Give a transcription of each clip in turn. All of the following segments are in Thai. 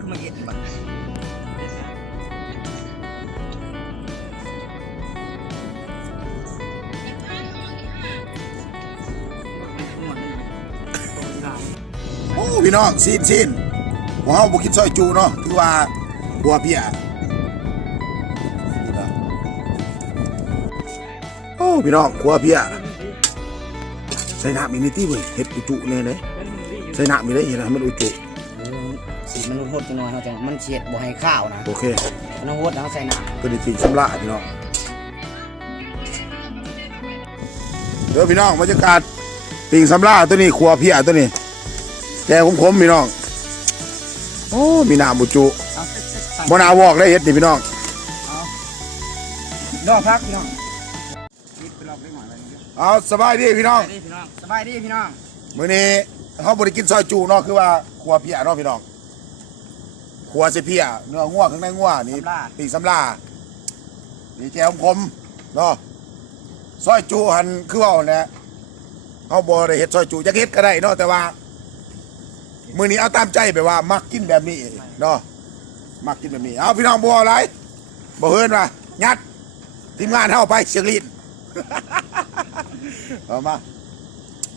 ก็มาเย็นบัดโอ้พี่น้องซีนซีนหัวเฮาบ่กินซอยจูเนาะถือว่าบัวเพียโอ้พี่น้องขัวเพียใส่น้ำอีนิดที่เว้ยเฮ็ดอุจุแน่เลยใส่น้ำมีได้เห็นนะมันอุจุ สีมันโหดจังหน่อยเขาจังมันเฉียดบ่ให้ข้าวนะโอเคมันโหดแล้วใส่น้ำตัวนี้ตีสำลาพี่น้องเด้อพี่น้องบรรยากาศปิงสำลาตัวนี้ขัวเพียตัวนี้แกขมๆพี่น้องโอ้มีน้ำอุจุเอาบ่น่าวอกได้เฮ็ดนี่พี่น้องดอกพักพี่น้องคิดไปรอบได้หมดเลยเอาสบายดีพี่น้องสบายดีพี่น้องสบายดีพี่น้องมื้อนี้เฮาบ่ได้กินซอยจูเนาะคือว่าขัวเพียเนาะพี่น้อง ขัวสิเพียเนื้องัวข้างในงัวนี่ปีกสำลานี่แกขมๆเนาะซอยจูหันคือว่าแหละเฮาบ่ได้เฮ็ดซอยจูอยากเฮ็ดก็ได้เนาะแต่ว่ามื้อนี้เอาตามใจแบบว่า มักกินแบบนี้เนาะมักกินแบบนี้ เอาพี่น้องบ่เอาอะไรบ่เฮินว่ายัดทีมงานเฮาไปเชียงลีน เอามา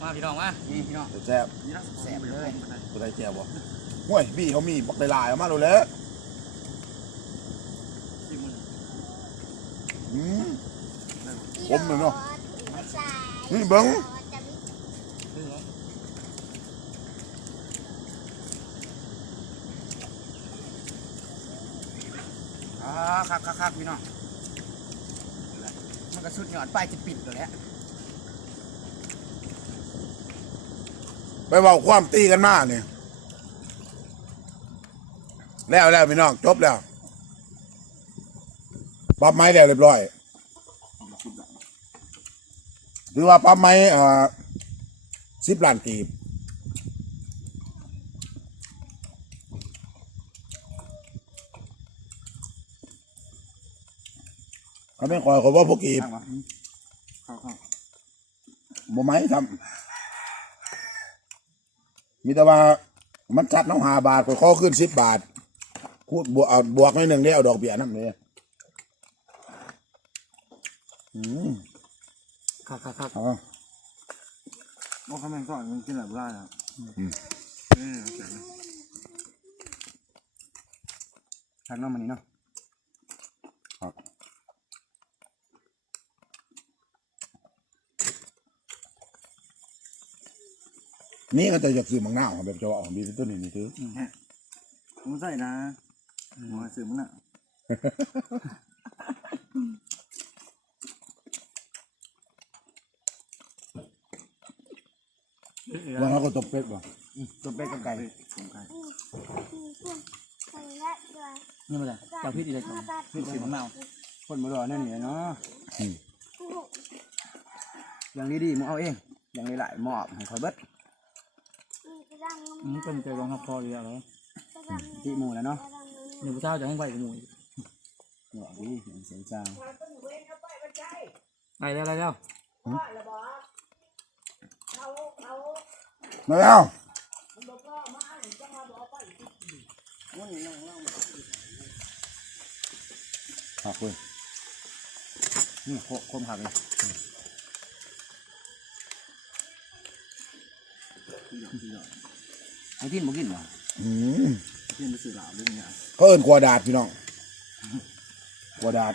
มาพี่น้องมานี่พี่น้องแซ่บ นี่นะแสบเลยตัวใดแจ่วบ่ ห่วยบี้เขามีบักหลายๆเอามาโลดแล้วอืมผมเลยเนาะนี่เบิ่งอ่าคักคักคักพี่น้องมันก็สุดยอดป้ายจะปิดตัวแล้วไปเว้าความตีกันมาเนี่ย แล้วแล้วพี่น้องจบแล้วปรับไม้แล้วเรียบร้อยหรือว่าปรับไม้อ่าสิบล้านกีบเขาไม่คอยเขาว่าพวกกีบเข้าเข้าบ่ไหมทำมีแต่ว่ามันจัดน้องหาบาทก็ข้อขึ้นสิบบาท คูดบวกเอาบวกหน่อยหนึ่งได้เอาดอกเบี้ยนั่นเลยอืมคักคักคักเอาโอ้ข้าวแมงก่อนมันกินแบบไรอะอืมอืมคักเน้องมันนี่เนาะครับนี่ก็จะอยากซื้อมังนาวแบบจะว่าออกดีต้นนี้นี่ถือผมใส่นะ หมอสื่อมันอะว่าเขาก็ตบเป็ดบ่ตัวเป็ดกับไก่ผมไก่นี่มันอะไรเจ้าพี่ดีเลยจ้ะพี่สีมะนาวคนบ่รอนั่นนี่เนาะอืมอย่างนี้ดีมึงเอาเอง อย่างนี้หลายๆมอบให้คอยเบิดมันเป็นใจรองทับพอดีอะไรที่หมูแล้วเนาะ เดี๋ยวพระเจ้าจะให้ไหวกับหมูเดี๋ยวดีเสียงเสียงจางไปแล้วไปแล้วมาแล้วครับคุณนี่โคคมขับเลยไอ้ที่บุกินเหรออืม เพื่อนไปสื่อหลาบเรื่องเนี้ยเขาเอิ้นกวาดาดพี่น้องกวาดาด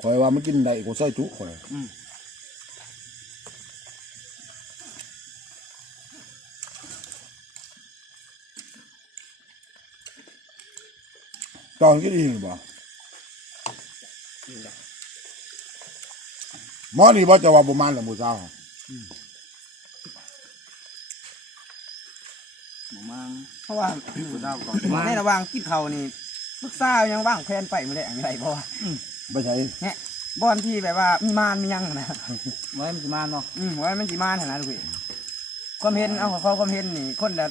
คอยว่ามันกินได้กว่าซอยจุคอยตอนกินอีกบ่หมอนี่บ่จะว่าประมาณละหมู่เจ้า มูมังเพราะว่าพระเจ้าก่อนในระหว่างกินเขาวนี่ปรึกษายังว่างแผนไปมาได้อย่างไรบ่ว่าไม่ใช่เนี่ยบอนที่แบบว่ามีมานมีหยังนะไว้มันจะมาเนาะอืมว่ามันสิมานขนาดนั้นลูกพี่ความเห็นเอาของเขาความเห็นนี่คนละ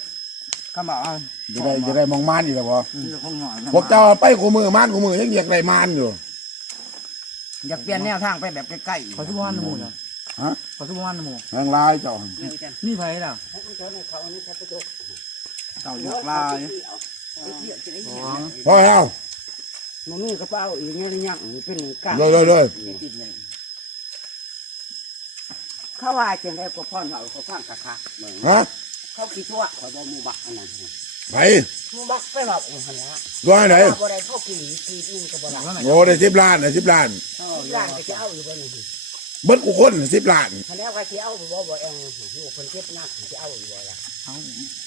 คำบอกเอาจะได้จะได้มองมานอีกแล้วบ่ที่จะคงหน่อยพวกเจ้าไปกูมือมานกูมือยังอยากได้มานอยู่ อยากเปลี่ยนแนวทางไปแบบใกล้ๆขอทุกวันหมูนะฮะขอทุกวันนะหมูแหงลายเจ้านี่ไผล่ะเต่าหย อกลายพอแล้วมันมีกระเป๋าอีกเนี่ยยังเป็นกาเลยเลยเลยเขาว่าจังไดก็พ่อนเขาเขาฟังกะคักเหมือนฮะเขาคิดว่าเขาบ่มูบักอันนั้นไปมูบักไปแบบอันนั้นนะร้อยไหนบ่ได้เขากี่กี่นึงก็บ่ได้แล้วไหนโอ้ได้สิบล้านได้สิบล้านย่านก็จะเอาอยู่บ่นี่ เบิ้ลกูคนสิบล้านคันแล้วก็สิเอาบ่บ่เองอยู่คนเจ็บหนักสิเอาอยู่บ่ล่ะเอา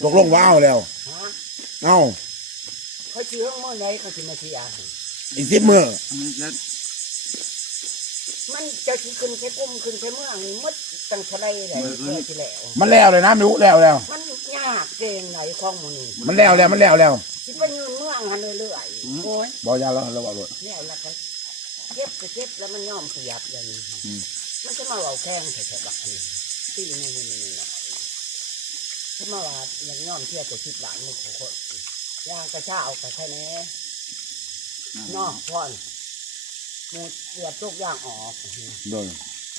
ตกลงว่าเอาแล้ว ฮะเอาเขาสิเฮงมื้อไหนเขาสิมาเสียอีกสิบมืออันนี้แล้วมันจะสิขึ้นแค่กุมขึ้นแค่เมืองนี่หมดตั้งเท่าไรเลยเพื่อสิแล้วมันแล้วเลยนะไม่รู้แล้วแล้ว มันยากเกินไหนของมื้อนี้มันแล้วแล้วมันแล้วแล้วสิไปยืนเมืองหันเรื่อยๆโอ้ยบอกยาแล้วเราบอกเลยแล้วแล้วก็เจ็บก็เจ็บแล้วมันยอมเสียบอย่างนี้ อืม มันจะมาเหล่าแข้งแถวๆบักอันนี้ตีนี่นี่นี่นี่ถ้ามาว่าอย่างยอมเที่ยวตัวชิดหลานมือของคนย่างกระชาเอาไปแค่นี้นอกพ่อนมูเดือดทุกอย่างออกโดน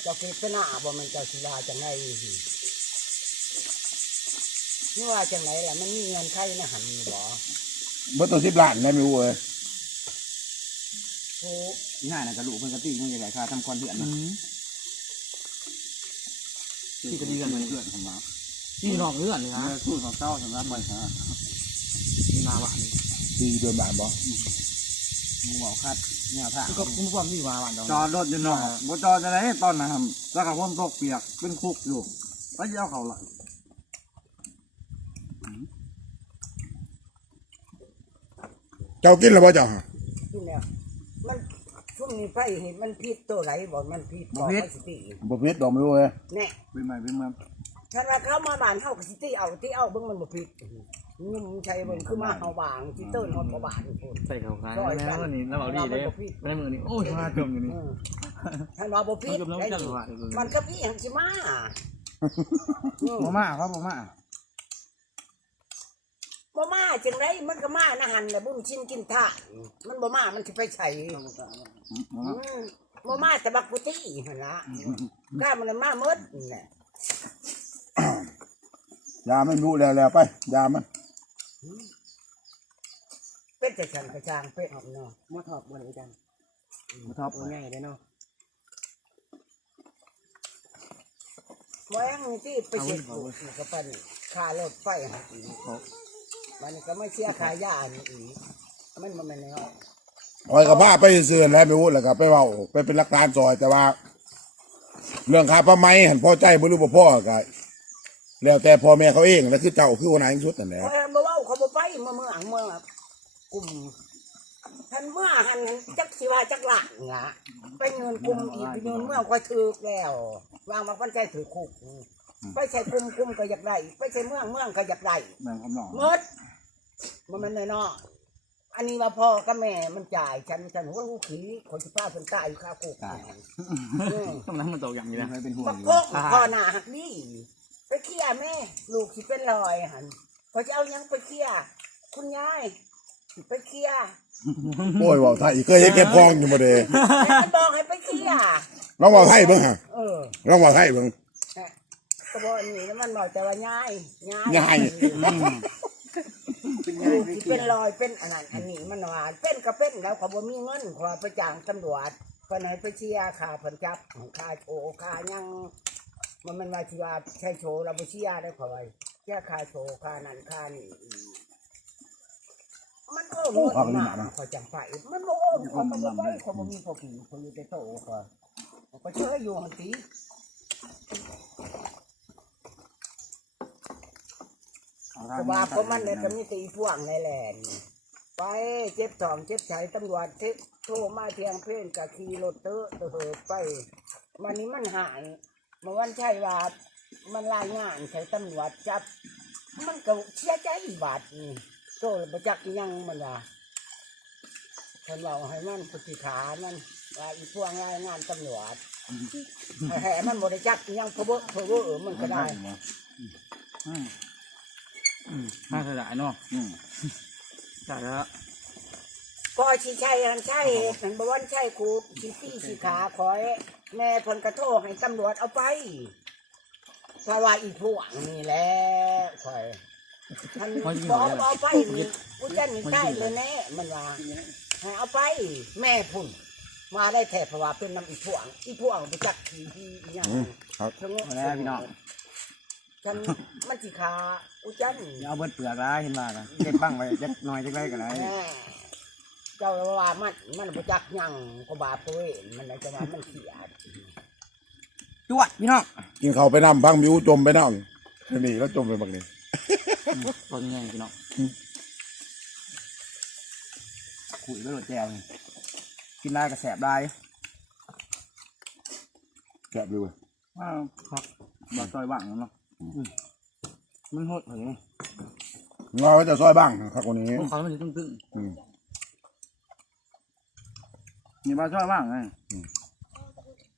เจ้าคิดหน้าบ่มันเจ้าศิลาจังไงนี่ว่าจังไหนล่ะมันมีเงินไขนะหันมีบ่เบิ้ลตัวสิบล้านได้ไม่รู้เลยถูกง่ายนะกระดูกเพิ่นกระตีมันใหญ่ค่าทำคอนเทนต์อืนะม ที่กระดีกันมันเพื่อนของมานี่นอกเรื่องเลยนะสู้ของเจ้าสำหรับมันฮะนี่นาหวานตีเดินบานบ่มูเหมาคัดเนี่ยผ้าก็คุ้มความที่มาหวานดอกจอดรถอยู่นอกบ่จอดจะไหนตอนนั้นแล้วก็พ่นตกเปียกเป็นคุกอยู่แล้วจะเอาเขาหลังเจ้ากินแล้วบ่เจ้าที่เนี่ยมันช่วง นี้ไฟเห็นมันพิษตัวไหนบ่มันพิษบ่ไฟสติบ่เพชรดอกไม่รู้เลยแน่เป็นใหม่เป็นเมืองถ้าว่าเข้ามาบ้านเฮาก็สิตีเอาตีเอาเบิ่งมันบ่พิษยุ่มใช้เบิ่งคือมาเอาบางสิเติ้นฮอดบ่บานพุ่นใส่เขาขายแล้ววันนี้แล้วบอกดีเลยไม่ได้มือนี่โอ้ยมาจมอยู่นี่อืมท่านว่าบ่พิษจมน้ำได้จังดิหวะมันก็มีหยังสิมาอืมบ่มาครับบ่มา บ่มาจังไดมันก็มานะหันแหละบุญชินกินท่ามันบ่มามันสิไปไสบ่อืมามบ่มาแต่บักกุฏิหั่นล่ะกล้ามันน่ะมาหมดนี่แหละยาไม่รู้แล้วแล้วไปยามันเป็นแต่ฉันกระจางเป็นหอมเนาะบ่ทอบบ่ได้จังบ่ทอบตัวใหญ่เลยเนาะแหวงที่ไปเช็ดกูนี่ก็เป็นค่ารถไฟหาอีก มันก็ไม่เสียค่ายาอันนี้อีกมันมันมันเนาะคอยกับผ้าไปเสื่อแล้วไม่รู้แล้วก็ไปเว้าไปเป็นหลักฐานซอยแต่ว่า เรื่องค่าผ้าไหมหันพ่อใจบ่รู้บ่พ่อก็แล้วแต่พ่อแม่เขาเองแล้วคือเจ้าคือคนไหนที่สุดนั่นแหละเออบ่เว้าเขาบ่ไปเมื่อเมื่อเมื่อกลุ่มท่านเมื่อหันจักสิว่าจักหลังละไปเงินกลุ่มอีกไปเงินเมื่อก็ถือแล้ววางมาพันใจถือคุกไปใส่กลุ่มกลุ่มก็อยากได้ไปใส่เมืองเมืองก็อยากได้แม่งคำนองหมด มันมันเนาะอันนี้ว่าพ่อกับแม่มันจ่ายฉันฉันหัวลูกขี้คนที่ป้าคนตายอยู่ข้าวคุกอืมต้องนั้นมันตกอย่างนี้นะเคยเป็นห่วบังกอยู่โกกพ่อหน้าหักนี่ไปเคลียร์แม่ ลูกสิเป็นรอยหันพอจะเอายังไปเคลียร์คุณยายสิไปเคลียร์โอ้ยเว่าไทยเคยเห็นเก็บกองอยู่บ่เด้แม่บอกให้ไปเคลียร์ลองเว่าไทยเบิ่งฮะเออลองเว่าไทยเบิ่งก็บอกอันนี้แล้วมันบอกแต่ว่ายายยายยาย ลูกสิเป็นรอยเป็นอันนั้นอันนี้มันว่าเป็นก็เป็นแล้วเขาบ่มีเงินขอไปจ้างตำรวจเพิ่นให้ไปเคลียร์ค่าเพิ่นจับค่าโชว์ค่าหยังมันมันว่าที่ว่าใช้โชว์เราบ่เชียได้ขอยแค่ค่าโชว์ค่านั้นค่านี่อีกมันโอ้โหมันขอจังไปมันบ่โอ้ขอมันบ่ไปขอบ่มีพอกินขออยู่แต่โตขอก็เชื่ออยู่หันติ ก็ว่าเพราะมันเนี่ยก็มีตีพ่วงในแลนไปเจ็บท้องเจ็บใจตำรวจเทโทรมาเที่ยงเพลนก็ขี่รถเตอะเตอะไปวันนี้มันหายเมื่อวันใช่ว่ามันรายงานใช้ตำรวจจับ มันก็เสียใจบาดนี่โตประจักษ์อิหยังมันว่าคนเราให้มันปฏิขานั่นว่าอีพวกรายงานตำรวจแห่มันบริจักษ์อิหยังเพราะว่าเพราะว่าเออมันก็ได้ ห้าเท่าไหร่เนาะจ่ายแล้วก็ชีชัยอันใช่มันบอกว่าใช่ครูชีตี้ชีขาคอย แม่เพิ่นกระโทษให้ตำรวจเอาไปเพราะว่าอีพวกนี่แหละคอยท่านบอกเอาไปนี่กูจะหนีใต้เลยแน่มันว่าให้เอาไปแม่พุ่นมาได้แท้เพราะว่าเป็นน้ำอีพวงอีพวงไปจักทีทีอีหยังอืมครับสงบเอาแล้วพี่น้อง ฉันมันสิขาอุจันอย่าเอาเบิดเปลือกร้ายเห็นว่ากันเก็บบ้างไว้จักหน่อยจักไรก็ได้แม่เจ้าว่ามันมันบ่จักหยังก็บาปตัวเองมันไหนจะว่ามันเสียดจวดพี่น้องกินข้าวไปน้ำพังมิวจมไปน้ำนี่แล้วจมไปบักนี่ตัวนี้ไงพี่น้องขุยไปโหลดแจวนี่กินได้กระแสบได้แกะดูเว้ยว้าวครับบาซอยว่างเนาะอื มมันโหดเหรอเงาจะซอยบ้างครับคนนี้พวกเขามันจะตึ้งอืมๆมีบาซอยว่างไง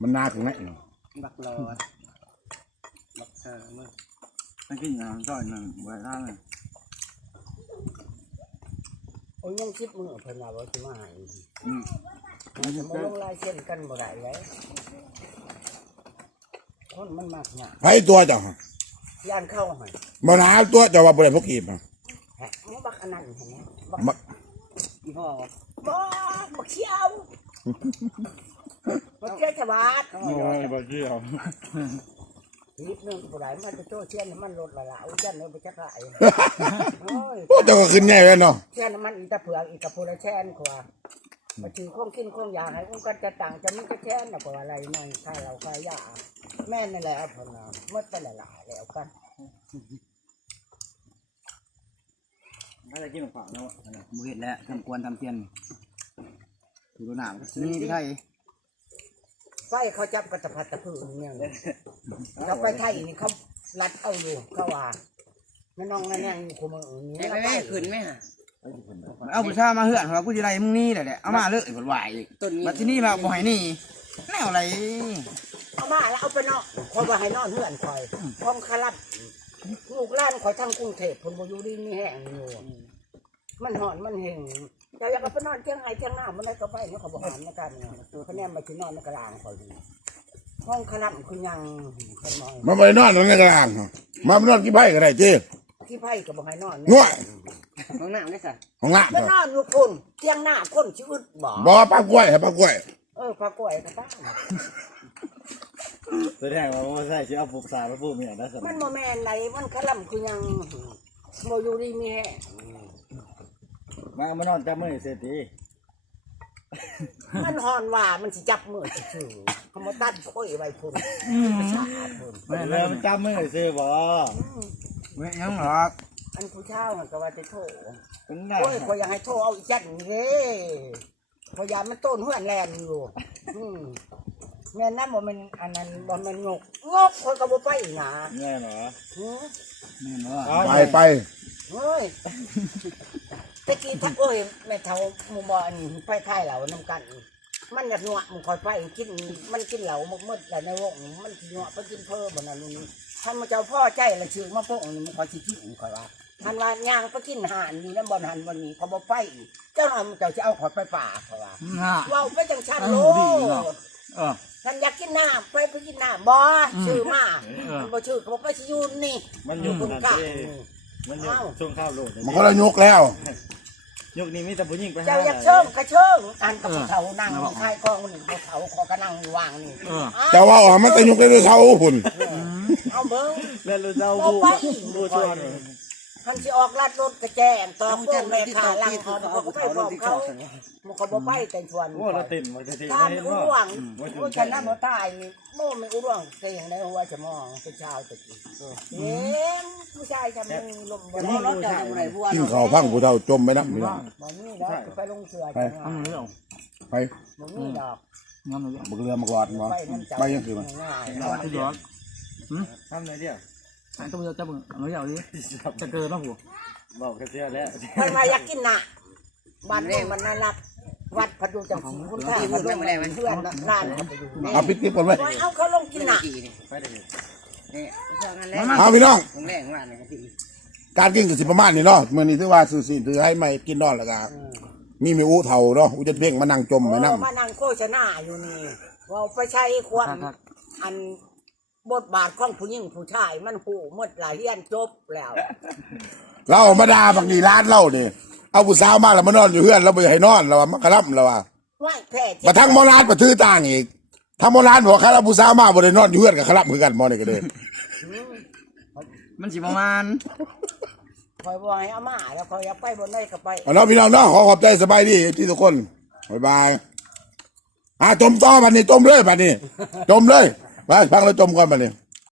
มันนาถึงไหนเนาะบักรอบักเออมึงมันกินอย่างซอยหนึ่งไว้ท่าเลยโอ้ยยังคิดมือเพิ่นว่าบ่สิมาให้อืมมันจะมาลงลายเส้นกันบ่ได้เลยคนมันมากหยาไผตัวเจ้า ย่านเข้าให้บ่หนาตัวเจ้าว่าบ่ได้พกกีบอะแฮะมันบักอันนั้นเห็นไหมบักบักอีพ่อบ่บักเขียวบักเขียวฉบาดโอ้ยบ่เชื่อนิดนึงบ่ได้มันจะโตเชียนมันลดละละเอาจันเลยไปจักไรโอ้ยโอ้เจ้าก็ขึ้นใหญ่แล้วเนาะเชียนมันอีตะเผือกอีกกับโพลแช่นกว่ามาถือของกินของอยากให้อุ้มกันจะต่างจะมีจะแช่นน่ะกว่าอะไรหน่อยข้าเราข้ายา แม่นี่แหละพนามเมื่อแต่ละหลายแล้วกันถ้าจะกินของเนาะมือเห็ดแล้วทำกวนทำเทียนถือหนามนี่พี่ไทยไฟเขาจับกระตะพัดตะพื้นเนี่ยเราไปไทยนี่เขารัดเอาอยู่เขาว่าแม่น้องนั่นยังอยู่คุมือนี่เราไปขึ้นไหมฮะเอาผู้ชายมาเหือนของเราผู้ชายมึงนี่แหละแหละเอามาเลยผลไหวอีกต้นนี้มาที่นี่มาบ่ให้นี่แนวอะไร เอามาแล้วเอาไปนอนคอยว่าให้นอนเพื่อนคอยพร้อมคารับลูกหล้านคอยทั้งกรุงเทพผลบอยู่ดีมีแห้งอยู่มันหอนมันเห็นแต่อยากเอาไปนอนเชียงไห้เชียงหน้ามันได้ก็ไปเนี่ยเขาบอกหันในการเนี่ยคะแนนมาที่นอนในกระลางคอยดูห้องคณะคือยังคนน้อยมันบ่ได้นอนในกลางมาไปนอนกี่ไผก็ได้เจ้ที่ไพ่ก็บอกให้นอนนัวห้องน้ำได้สักของละไปนอนลูกคนเชียงหน้าคนชีวิตบ่บ่ปลากล้วยให้ปลากล้วย เออพระกล้วยก็ได้ แสดงว่าบ่ใช่สิเอาปลูกสาวไปปลูกเมียได้สมันโมแมนไหนมันคลำคือยังโมอยู่ดีมีแห้งมามานอนจับมือเศรษฐีมันหอนว่ามันสิจับมือซื่อๆเขามาตัดค่อยไว้พุ่นประสาทพุ่นแม่แล้วมันจับมือซื้อบ่ไม่ยังหรอกอันผู้เช่ามันก็ว่าจะโทษเป็นหน้าโอ้ยพอยังให้โทษเอาอีกจันนี่เด้พอยามมันต้นเฮือนแลนอยู่อืม แม่นนั่นบ่แมันอันนั้นบ่แมันงกงกคนก็บ่ไปหนาแน่เหรอหือนี่เนาะเอาไปไปเฮ้ยตะกี้ทักเอ้ยแม่เฒ่าหมู่บ่อันไปท้ายเหล่านำกัน มันอยากหนวะมันคอยไปกินมันกินเหล้าหมดๆแล้วในวงมันสิหนวะไปกินเพิ่มบ่นั่นนี่ท่านมาเจ้าพ่อใจละชื่อมาโป้งนี่มันคอยสิกินคอยว่าท่านว่าย่างไปกินอาหารอยู่แล้วบ่หันบ่นี้เขาบ่ไปเจ้าหน่อยมันเจ้าสิเอาขอยไปป่าเขาว่าน่ะเว้าไปจังชันเออโลดี เนาะเออท่านอยากกินน้ำไปไปกินน้ำบ่ชื่อมาเออ มันบ่ชื่อเขาบอกไปสิอยูนี่มันอยู่คุณนั่นกะสิมันอยู่ช่วงข้าวโลดมันก็ละยกแล้ว ยุคนี้มีแต่ผู้หญิงไปหาเจ้าอยากเชิงกระเชิงอันกับผู้เฒ่านั่งคายกองนี่ผู้เฒ่าขอกระนั่งอยู่วางนี่เออแต่ว่าอ๋อมันก็ยกได้ด้วยเท้าพุ่น เอาเบิ้งแล้วรู้เจ้าเอาผู้ไปผู้ชวน ท่านสิออกลาดรถกระแจงต่อพวกแม่ค้าลังเขาเขาก็ไปบอกเขามันเขาบ่ไปแต่ชวนโอ้เราติ่นมันจะทีถ้าไม่ไม่เห็นอุว่าดวงผู้ชนะบ่ตายนี่โม่ไม่อุดวงเสียงในหัวจะมองเป็นชาวตะกี้เอ็มผู้ชายจะมีลมบ่ได้รถจะอยู่ไหนบัวกินข้าวพังผู้เฒ่าจมไปน้ำนี่บ่มีดอกไปลงเสือจังเอามือเอาไปบ่มีดอกงั้นเลยบักเรือมากอดบ่ไปน้ำเจ้าไปยังคือมันง่ายเอาที่ร้อนทำไหนเดียว อันต้องจะจับมือเอาอย่างนี้จะเกินแล้วหัวบอกกันเสียแล้วเพิ่นว่าอยากกินน่ะบ้านนี้มันน่ารักวัดพดุจังสีคุณค่าพดุจังไรมันเพื่อนร้านเขาไปอยู่นี่เอาปิดคลิปก่อนไว้ไว้เอาเขาลงกินน่ะไปได้เห็นเอาพี่น้องแรงว่านี่สิการกินก็สิประมาณนี้เนาะมื้อนี้ถือว่าซื้อสิถือให้ไม่กินนอนแล้วก็มีแม่อูเฒ่าเนาะอูจะเพ่งมานั่งจมโอ้ไว้นำมานั่งโฆษณาอยู่นี่ว่าไปใช้ความอัน บทบาทของผู้หญิงผู้ชาย มันหูหมดหลายเรียนจบแล้วเราเอามาด่าบางทีร้านเราเนี่ยเอาผู้สาวมาแล้วมานอนอยู่เพื่อนเราไปให้นอนเราว่ามันกระลำเราว่าว่าแท้จริมาทั้งโมร้านมาทื่อต่างอีกทั้งโมร้านบอกข้าราผู้สาวมาบ่ได้นอนอยู่เพื่อนกับกระลำคือกันหมอนี่ก็เลยมันสิประมาณ คอยบอกให้อามาแล้วคอยอยากไปบนได้ก็ไป เอาเนาะพี่น้องเนาะขอขอบใจสบายดีที่ทุกคนบ๊ายบายอะจมต่อบัดนี้จมเลยบัดนี้จมเลย ไปพังแล้วจมก่อนบัดนี้